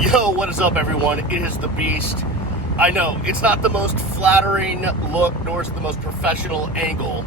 Yo, what is up, everyone? It is the Beast. I know, it's not the most flattering look, nor is it the most professional angle.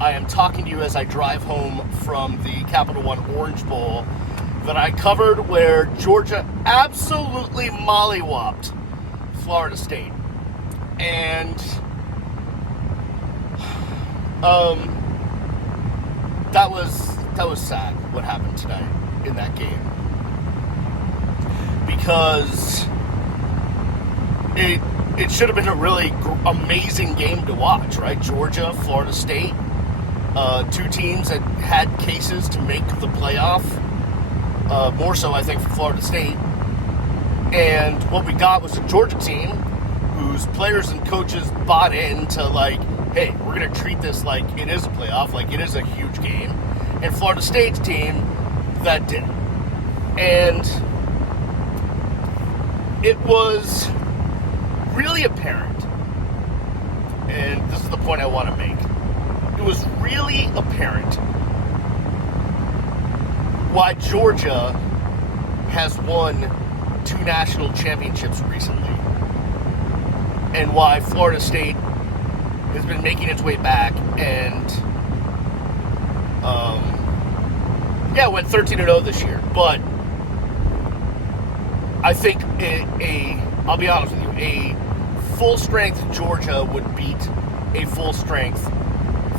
I am talking to you as I drive home from the Capital One Orange Bowl that I covered, where Georgia absolutely mollywopped Florida State. And that was sad what happened tonight in that game, because it should have been a really amazing game to watch, right? Georgia, Florida State, two teams that had cases to make the playoff, more so I think for Florida State. And what we got was a Georgia team whose players and coaches bought into, like, hey, we're going to treat this like it is a playoff, like it is a huge game. And Florida State's team that didn't. And it was really apparent, and this is the point I want to make, it was really apparent why Georgia has won 2 national championships recently, and why Florida State has been making its way back and went 13-0 this year. But I think I'll be honest with you, a full-strength Georgia would beat a full-strength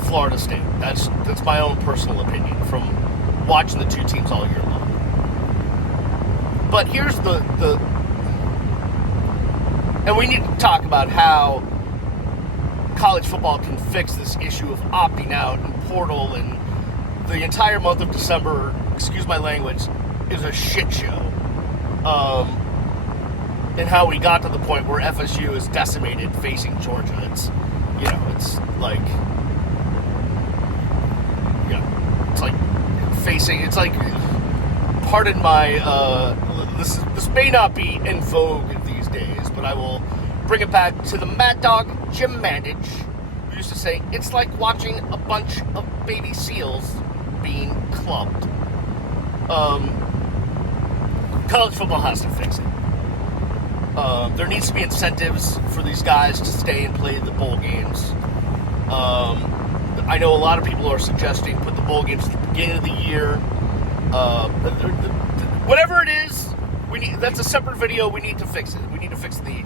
Florida State. That's my own personal opinion from watching the two teams all year long. But here's and we need to talk about how college football can fix this issue of opting out and portal, and the entire month of December, excuse my language, is a shit show. And how we got to the point where FSU is decimated facing Georgia. It's like, pardon my, this may not be in vogue these days, but I will bring it back to the Mad Dog Jim Mandich, who used to say, it's like watching a bunch of baby seals being clubbed. College football has to fix it. There needs to be incentives for these guys to stay and play the bowl games. I know a lot of people are suggesting put the bowl games at the beginning of the year. Whatever it is, that's a separate video. We need to fix it. We need to fix the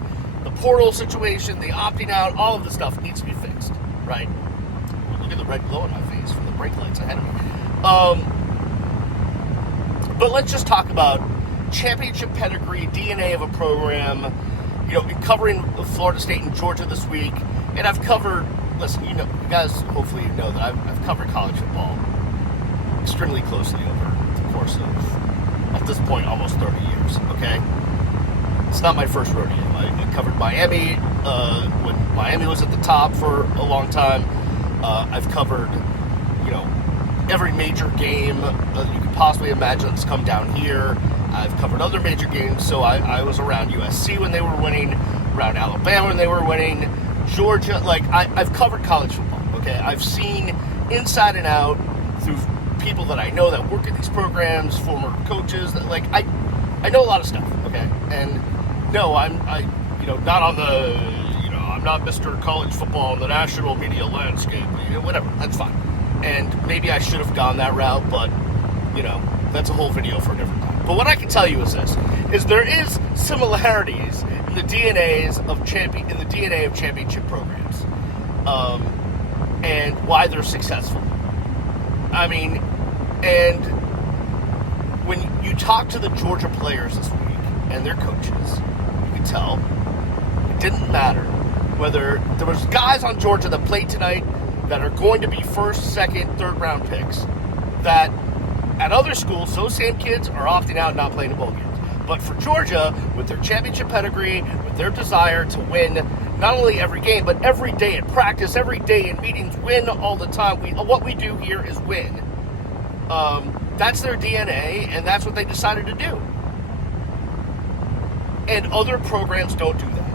portal situation, the opting out, all of the stuff needs to be fixed, right? Look at the red glow on my face from the brake lights ahead of me. But let's just talk about championship pedigree, DNA of a program, covering Florida State and Georgia this week. And I've covered, listen, you guys, hopefully you know that I've covered college football extremely closely over the course of, at this point, almost 30 years, okay? It's not my first rodeo. I covered Miami when Miami was at the top for a long time. I've covered, every major game you could possibly imagine that's come down here. I've covered other major games, so I was around USC when they were winning, around Alabama when they were winning, Georgia. I've covered college football, okay? I've seen inside and out through people that I know that work at these programs, former coaches, that I know a lot of stuff, okay? And no, I'm not on the, I'm not Mr. College Football in the national media landscape, whatever, that's fine. And maybe I should have gone that route, but, that's a whole video for a different time. But what I can tell you is this, is there is similarities in the DNA of championship programs, and why they're successful. I mean, and when you talk to the Georgia players this week and their coaches, you can tell it didn't matter whether there was guys on Georgia that played tonight that are going to be first, second, third round picks that at other schools, those same kids are opting out and not playing the bowl games. But for Georgia, with their championship pedigree, with their desire to win not only every game, but every day at practice, every day in meetings, win all the time. What we do here is win. That's their DNA, and that's what they decided to do. And other programs don't do that.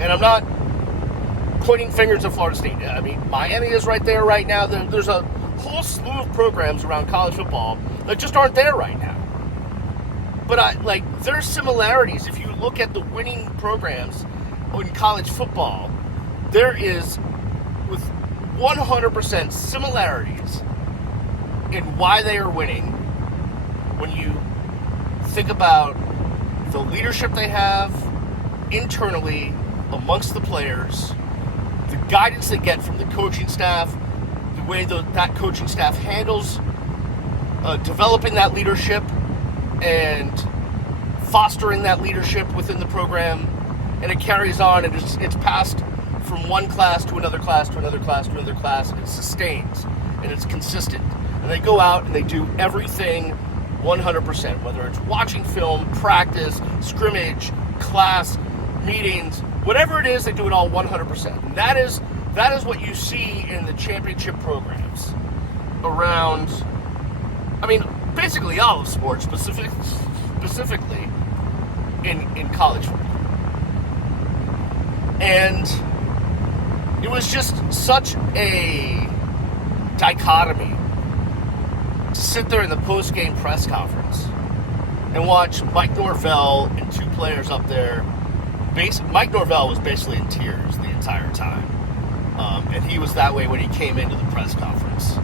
And I'm not pointing fingers at Florida State. I mean, Miami is right there right now. There's a whole slew of programs around college football that just aren't there right now. But there's similarities. If you look at the winning programs in college football, there is with 100% similarities in why they are winning when you think about the leadership they have internally amongst the players, the guidance they get from the coaching staff, the way that coaching staff handles developing that leadership and fostering that leadership within the program, and it carries on, and it's passed from one class to another class to another class to another class, and it sustains, and it's consistent. And they go out and they do everything 100%, whether it's watching film, practice, scrimmage, class, meetings, whatever it is, they do it all 100%. And that is what you see in the championship programs around, basically all of sports, specifically in college football. And it was just such a dichotomy to sit there in the post-game press conference and watch Mike Norvell and two players up there. Mike Norvell was basically in tears the entire time. And he was that way when he came into the press conference.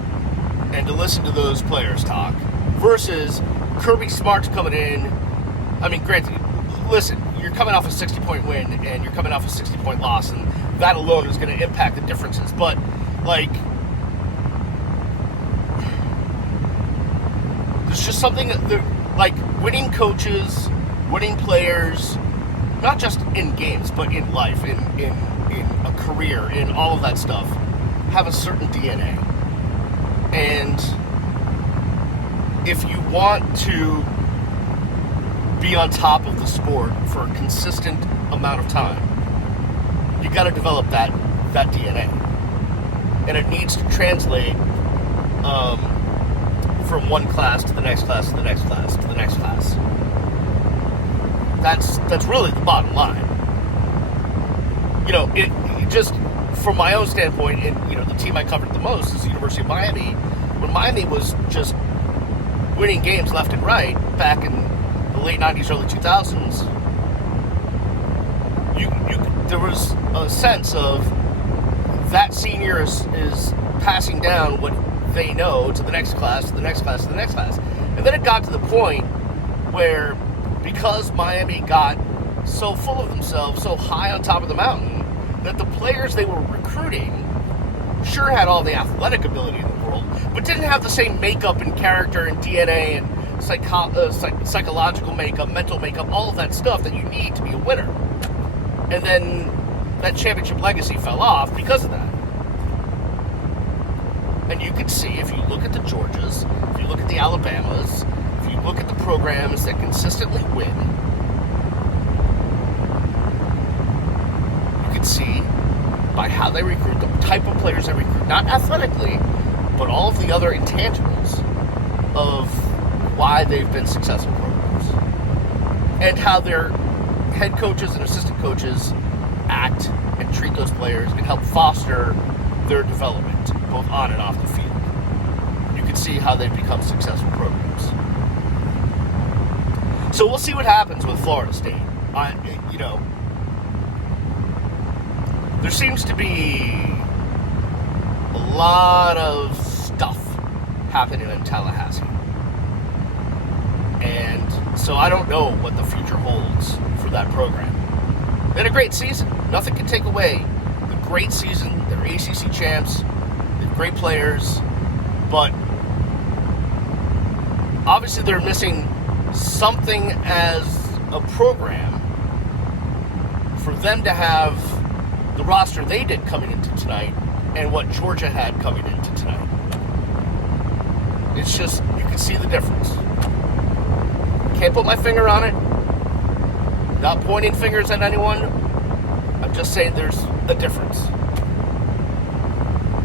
And to listen to those players talk versus Kirby Smart's coming in. Granted, listen, you're coming off a 60-point win and you're coming off a 60-point loss, and that alone is going to impact the differences. But, there's just something, winning coaches, winning players, not just in games, but in life, in a career, in all of that stuff, have a certain DNA. And if you want to be on top of the sport for a consistent amount of time, you got to develop that DNA. And it needs to translate from one class to the next class to the next class to the next class. That's really the bottom line. It just, from my own standpoint, and the team I covered the most is the University of Miami. When Miami was just winning games left and right back in the late 90s, early 2000s, there was a sense of that senior is passing down what they know to the next class, to the next class, to the next class. And then it got to the point where, because Miami got so full of themselves, so high on top of the mountain, that the players they were recruiting sure had all the athletic ability in the world, but didn't have the same makeup and character and DNA and psychological makeup, mental makeup, all of that stuff that you need to be a winner. And then that championship legacy fell off because of that. And you can see, if you look at the Georgias, if you look at the Alabamas, if you look at the programs that consistently win, you can see by how they recruit, the type of players they recruit, not athletically, but all of the other intangibles of why they've been successful programs. And how their head coaches and assistant coaches act and treat those players and help foster their development, both on and off the field. You can see how they've become successful programs. So we'll see what happens with Florida State. There seems to be a lot of stuff happening in Tallahassee. And so I don't know what the future holds for that program. They had a great season. Nothing can take away the great season. They're ACC champs. They have great players. But obviously they're missing something as a program for them to have the roster they did coming into tonight and what Georgia had coming into tonight. It's just, you can see the difference. Can't put my finger on it. Not pointing fingers at anyone. I'm just saying there's a difference.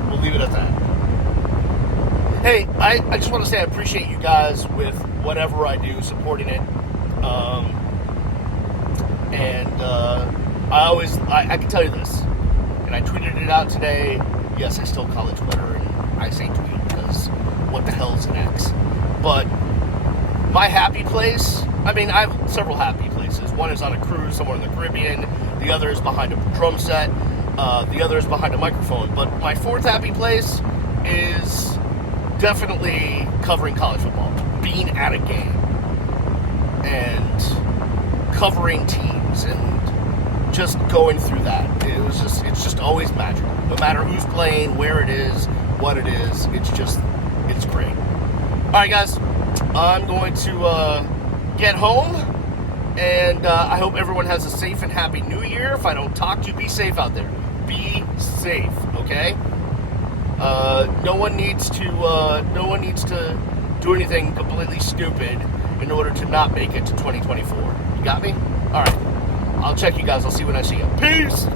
We'll leave it at that. Hey, I just want to say I appreciate you guys with whatever I do, supporting it. I can tell you this, and I tweeted it out today. Yes, I still call it Twitter, and I say tweet because what the hell is an X? But my happy place I mean, I have several happy places. One is on a cruise somewhere in the Caribbean. The other is behind a drum set. The other is behind a microphone. But my fourth happy place is definitely covering college football. Being at a game. And covering teams. And just going through that. It's just always magical. No matter who's playing, where it is, what it is. It's great. Alright, guys. I'm going to get home, and I hope everyone has a safe and happy New Year. If I don't talk to you, be safe out there. Be safe, okay? No one needs to do anything completely stupid in order to not make it to 2024. You got me? All right. I'll check you guys. I'll see you when I see you. Peace.